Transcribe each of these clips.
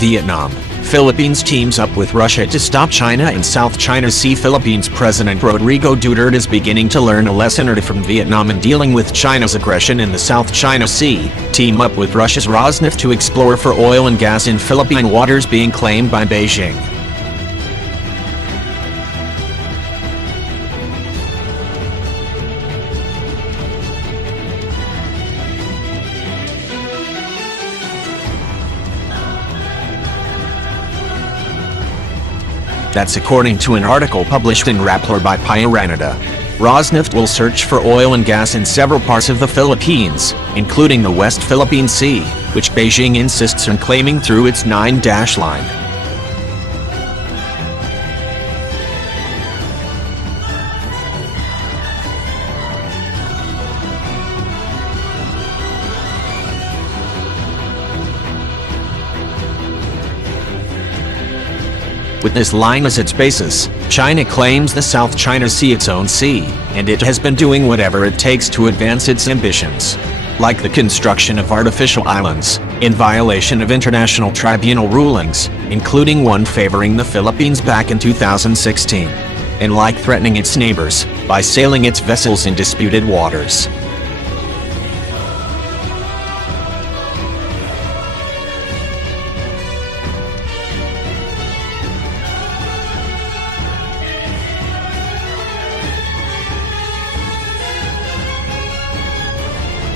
Vietnam, Philippines teams up with Russia to stop China in South China Sea. Philippines President Rodrigo Duterte is beginning to learn a lesson from Vietnam in dealing with China's aggression in the South China Sea. Team up with Russia's Rosneft to explore for oil and gas in Philippine waters being claimed by Beijing. That's according to an article published in Rappler by Pioranada. Rosneft will search for oil and gas in several parts of the Philippines, including the West Philippine Sea, which Beijing insists on claiming through its 9-dash line. With this line as its basis, China claims the South China Sea its own sea, and it has been doing whatever it takes to advance its ambitions, like the construction of artificial islands, in violation of international tribunal rulings, including one favoring the Philippines back in 2016, and like threatening its neighbors by sailing its vessels in disputed waters.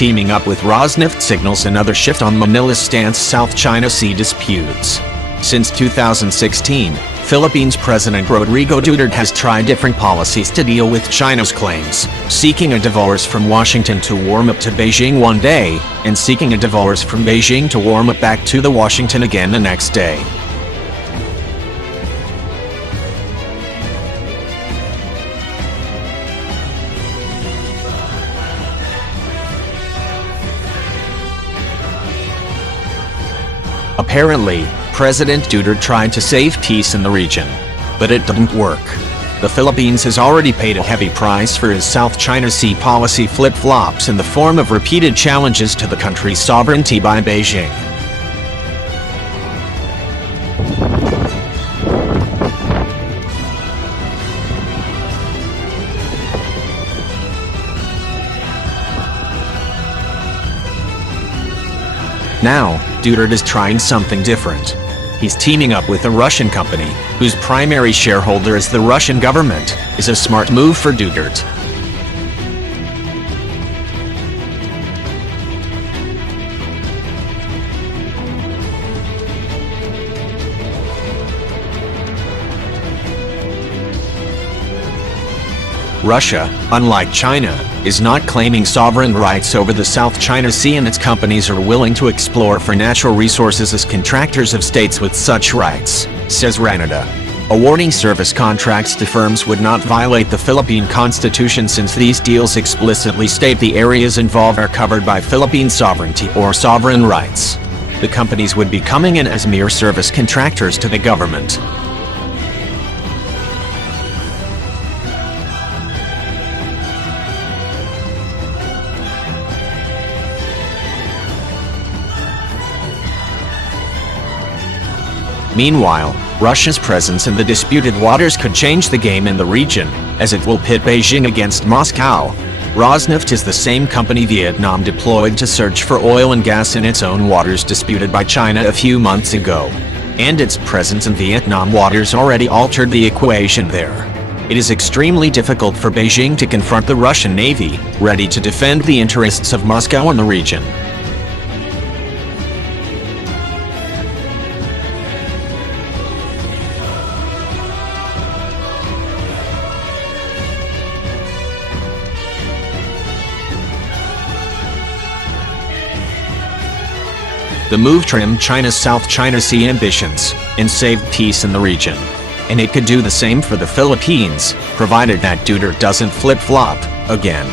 Teaming up with Rosneft signals another shift on Manila's stance South China Sea disputes. Since 2016, Philippines President Rodrigo Duterte has tried different policies to deal with China's claims, seeking a divorce from Washington to warm up to Beijing one day, and seeking a divorce from Beijing to warm up back to the Washington again the next day. Apparently, President Duterte tried to save peace in the region, but it didn't work. The Philippines has already paid a heavy price for his South China Sea policy flip-flops in the form of repeated challenges to the country's sovereignty by Beijing. Now, Duterte is trying something different. He's teaming up with a Russian company, whose primary shareholder is the Russian government. Is a smart move for Duterte. Russia, unlike China, is not claiming sovereign rights over the South China Sea, and its companies are willing to explore for natural resources as contractors of states with such rights, says Ranada. Awarding service contracts to firms would not violate the Philippine Constitution, since these deals explicitly state the areas involved are covered by Philippine sovereignty or sovereign rights. The companies would be coming in as mere service contractors to the government. Meanwhile, Russia's presence in the disputed waters could change the game in the region, as it will pit Beijing against Moscow. Rosneft is the same company Vietnam deployed to search for oil and gas in its own waters disputed by China a few months ago. And its presence in Vietnam waters already altered the equation there. It is extremely difficult for Beijing to confront the Russian Navy, ready to defend the interests of Moscow in the region. The move trimmed China's South China Sea ambitions and saved peace in the region. And it could do the same for the Philippines, provided that Duterte doesn't flip-flop again.